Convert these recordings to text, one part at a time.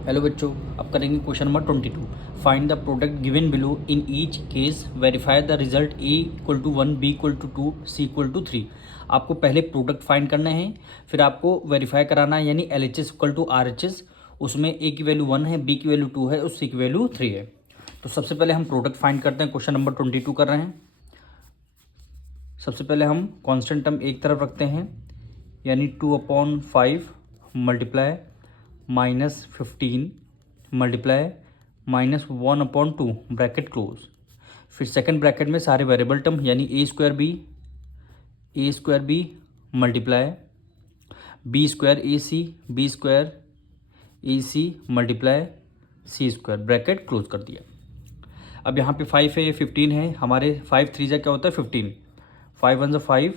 Hello बच्चों, अब करेंगे question number 22। Find the product given below in each case, verify the result A equal to 1, B equal to 2, C equal to 3। आपको पहले product find करना है, फिर आपको वेरीफाई कराना है, यानी L H S equal to R H S. उसमें ए की वैल्यू 1 है, बी की वैल्यू 2 है और सी की वैल्यू 3 है। तो सबसे पहले हम प्रोडक्ट फाइंड करते हैं। क्वेश्चन नंबर 22 कर रहे हैं। सबसे पहले हम कॉन्स्टेंट टर्म एक तरफ रखते हैं, यानी 2/5 मल्टीप्लाई -15 मल्टीप्लाई -1/2 ब्रैकेट क्लोज। फिर सेकंड ब्रैकेट में सारे वेरिएबल टर्म, यानी A square B multiply B square A C multiply C square, bracket close कर दिया। अब यहाँ पे 5 है, ये 15 है। हमारे 5 3 जा क्या होता है 15, 5 1 5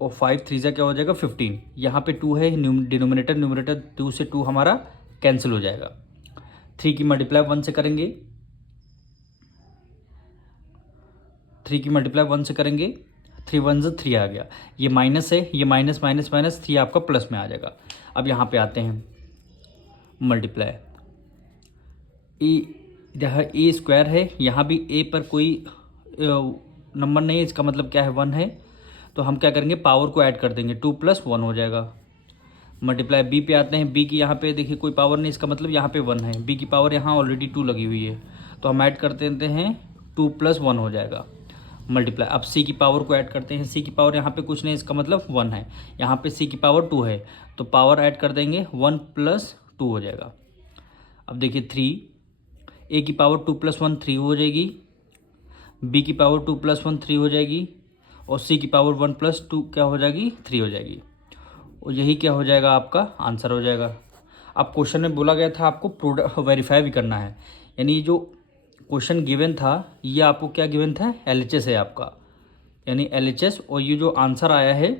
और 5 3 जा क्या हो जाएगा 15। यहाँ पे 2 है, डिनोमिनेटर न्यूमरेटर 2 से 2 हमारा कैंसिल हो जाएगा। 3 की मल्टीप्लाई 1 से करेंगे, 3 की मल्टीप्लाई 1 से करेंगे, 3 1 3 आ गया। ये माइनस है, ये माइनस माइनस माइनस 3 आपका प्लस में आ जाएगा। अब यहाँ पे आते हैं मल्टीप्लाई यहाँ ए स्क्वायर है, यहाँ भी ए पर कोई नंबर नहीं है, इसका मतलब क्या है 1 है। तो हम क्या करेंगे, पावर को ऐड कर देंगे, 2 + 1 हो जाएगा। मल्टीप्लाई बी पे आते हैं, बी की यहाँ पे देखिए कोई पावर नहीं, इसका मतलब यहाँ पे 1 है। बी की पावर यहाँ ऑलरेडी 2 लगी हुई है, तो हम ऐड कर देते हैं, 2 + 1 हो जाएगा मल्टीप्लाई। अब सी की पावर को ऐड करते हैं, सी की पावर यहाँ पे कुछ नहीं, इसका मतलब 1 है। यहाँ पे सी की पावर 2 है, तो पावर ऐड कर देंगे, 1 + 2 हो जाएगा। अब देखिए 3, ए की पावर 2 + 1 3 हो जाएगी, बी की पावर 2 + 1 3 हो जाएगी, और सी की पावर 1 + 2 क्या हो जाएगी 3 हो जाएगी। और यही क्या हो जाएगा, आपका आंसर हो जाएगा। अब क्वेश्चन में बोला गया था आपको प्रोडक्ट वेरीफाई भी करना है, यानी जो क्वेश्चन गिवन था ये आपको क्या गिवन था, एलएचएस है आपका, यानी एलएचएस। और ये जो आंसर आया है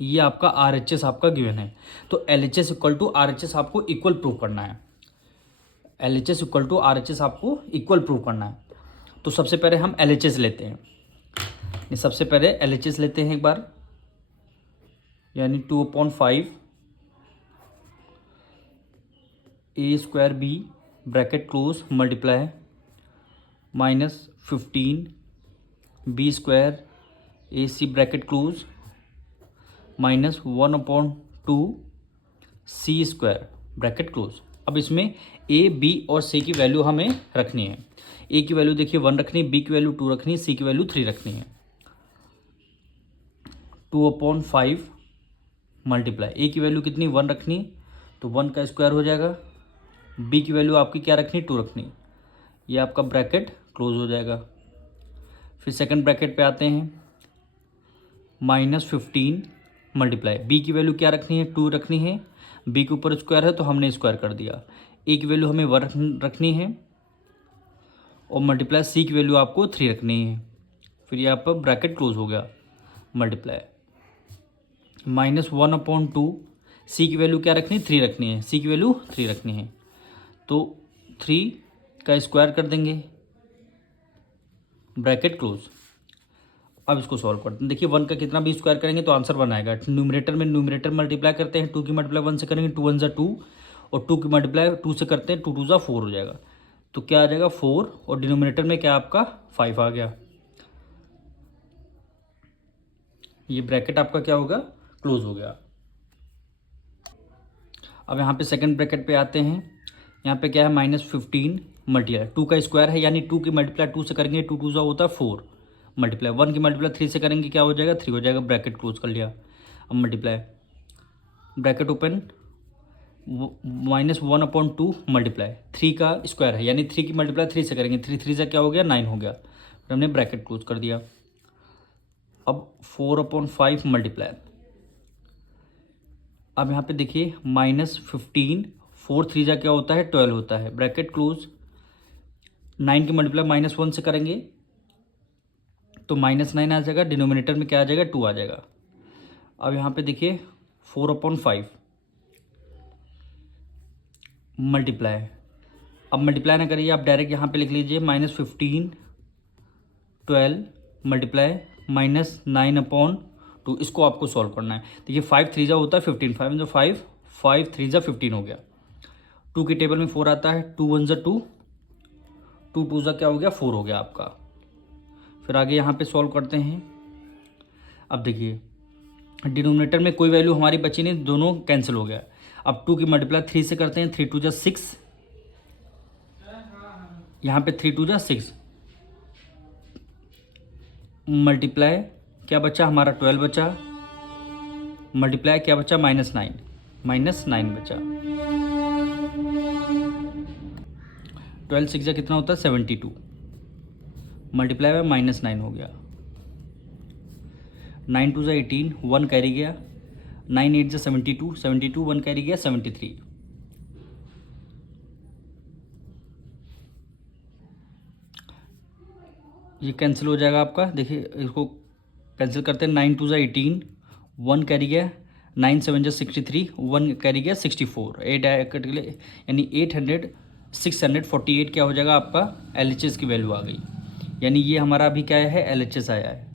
ये आपका आरएचएस आपका गिवन है। तो एलएचएस इक्वल टू आरएचएस आपको इक्वल प्रूव करना है। एलएचएस इक्वल टू आरएचएस आपको इक्वल प्रूव करना है। तो सबसे पहले हम एलएचएस लेते हैं, सबसे पहले एलएचएस लेते हैं एक बार, यानी 2/5 A square B bracket close multiply -15 B square A C bracket close -1/2 C square bracket close. अब इसमें ए बी और सी की वैल्यू हमें रखनी है। ए की वैल्यू देखिए 1 रखनी है, बी की वैल्यू 2 रखनी है, सी की वैल्यू 3 रखनी है। 2/5 मल्टीप्लाई ए की वैल्यू कितनी 1 रखनी है, तो 1 का स्क्वायर हो जाएगा। बी की वैल्यू आपकी क्या रखनी 2 रखनी, ये आपका ब्रैकेट क्लोज हो जाएगा। फिर सेकंड ब्रैकेट पे आते हैं, -15 मल्टीप्लाई बी की वैल्यू क्या रखनी है 2 रखनी है, बी के ऊपर स्क्वायर है तो हमने स्क्वायर कर दिया। ए की वैल्यू हमें 1 रखनी है, और मल्टीप्लाई सी की वैल्यू आपको 3 रखनी है। फिर ये आपका ब्रैकेट क्लोज हो गया मल्टीप्लाई -1/2 सी की वैल्यू क्या रखनी है 3 रखनी है, सी की वैल्यू 3 रखनी है, तो 3 का स्क्वायर कर देंगे ब्रैकेट क्लोज। अब इसको सॉल्व करते हैं। देखिए 1 का कितना भी स्क्वायर करेंगे तो आंसर 1 आएगा। न्यूमरेटर में न्यूमरेटर मल्टीप्लाई करते हैं, 2 की मल्टीप्लाई 1 से करेंगे 2 1 2, और 2 की मल्टीप्लाई 2 से करते हैं 2 2 4 हो जाएगा। तो क्या आ जाएगा 4, और डिनोमिनेटर में क्या आपका 5 आ गया। ये ब्रैकेट आपका क्या होगा क्लोज हो गया। अब यहाँ पे सेकंड ब्रैकेट पे आते हैं, यहाँ पे क्या है -15 मल्टीप्लाई 2 का स्क्वायर है, यानी 2 की मल्टीप्लाई 2 से करेंगे 2 2 होता है 4 मल्टीप्लाई 1 की मल्टीप्लाई 3 से करेंगे क्या हो जाएगा 3 हो जाएगा, ब्रैकेट क्लोज कर लिया। अब मल्टीप्लाई ब्रैकेट ओपन -1/2 मल्टीप्लाई 3 का स्क्वायर है, यानी 3 की मल्टीप्लाई 3 से करेंगे, 3 3 से क्या हो गया 9 हो गया, फिर हमने ब्रैकेट क्लोज कर दिया। अब 4/5 मल्टीप्लाई, अब यहाँ पे देखिए -15 4 3 जा क्या होता है 12 होता है, ब्रैकेट क्लोज। 9 की मल्टीप्लाई -1 से करेंगे तो -9 आ जाएगा, डिनोमिनेटर में क्या आ जाएगा 2 आ जाएगा। अब यहाँ पे देखिए 4/5 मल्टीप्लाई, अब मल्टीप्लाई ना करिए, आप डायरेक्ट यहाँ पे लिख लीजिए -15 12 मल्टीप्लाई -9/2, इसको आपको सॉल्व करना है। देखिए 5 3 जा होता है 15, 5 5 5 3 जा 15 हो गया। 2 की टेबल में 4 आता है, 2 1 ज़ा 2, 2 2 ज़ा क्या हो गया 4 हो गया आपका। फिर आगे यहाँ पे सॉल्व करते हैं। अब देखिए डिनोमिनेटर में कोई वैल्यू हमारी बची नहीं, दोनों कैंसिल हो गया। अब 2 की मल्टीप्लाई 3 से करते हैं, 3 2 ज़ा 6, यहाँ पे 3 2 ज़ा 6, मल्टीप्लाई क्या बचा हमारा 12 बचा, मल्टीप्लाई क्या बचा -9, -9 बचा। 12 6 ज़ा कितना होता है 72, मल्टीप्लाई में -9 हो गया। 9 2 ज़ा 18, 1 कैरी गया, 9 8 ज़ा 72, 72 1 कैरी गया 73। ये कैंसिल हो जाएगा आपका। देखिए इसको कैंसिल करते हैं, 9 2 ज़ा 18, 1 कैरी गया, 9 7 ज़ा 63, 1 कैरी गया 64, 8 कट के लिए यानी 648 क्या हो जाएगा आपका LHS की वैल्यू आ गई। यानी ये हमारा अभी क्या है LHS आया है।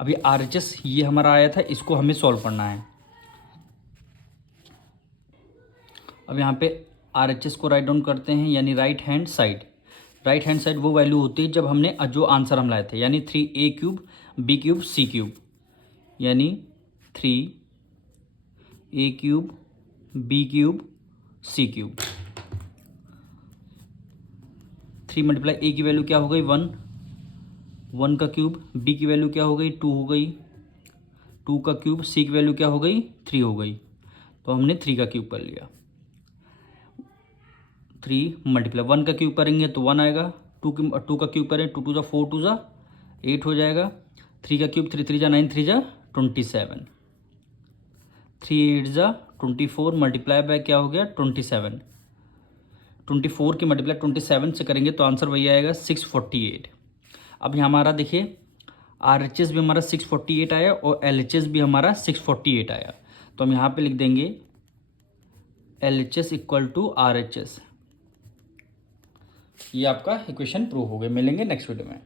अभी RHS ये हमारा आया था, इसको हमें सॉल्व करना है। अब यहाँ पे RHS को राइट डाउन करते हैं, यानी राइट हैंड साइड वो वैल्यू होती है जब हमने जो आंसर हम लाए थे, यानी 3a³ b³ c³, यानी 3a³ b³ c³। 3 multiply a की वैल्यू क्या हो गई 1, 1 का क्यूब, b की वैल्यू क्या हो गई 2 हो गई, 2 का क्यूब, c की वैल्यू क्या हो गई 3 हो गई। तो हमने 3 का क्यूब कर लिया। 3 मल्टीप्लाई 1 का क्यूब करेंगे तो 1 आएगा, 2 का क्यूब करें 2 2 ज़ा 4 2 ज़ा 8 हो जाएगा। 3 का क्यूब 3 3 ज़ा 9 3 ज़ा 27, 3 8 ज़ा 24 मल्टीप्लाई बाय क्या हो गया 27। 24 की मल्टीप्लाई 27 से करेंगे तो आंसर वही आएगा 648। अब यहाँ हमारा देखिए RHS भी हमारा 648 आया और LHS भी हमारा 648 आया। तो हम यहाँ पे लिख देंगे LHS इक्वल टू RHS। ये आपका इक्वेशन प्रूव हो गया। मिलेंगे नेक्स्ट वीडियो में।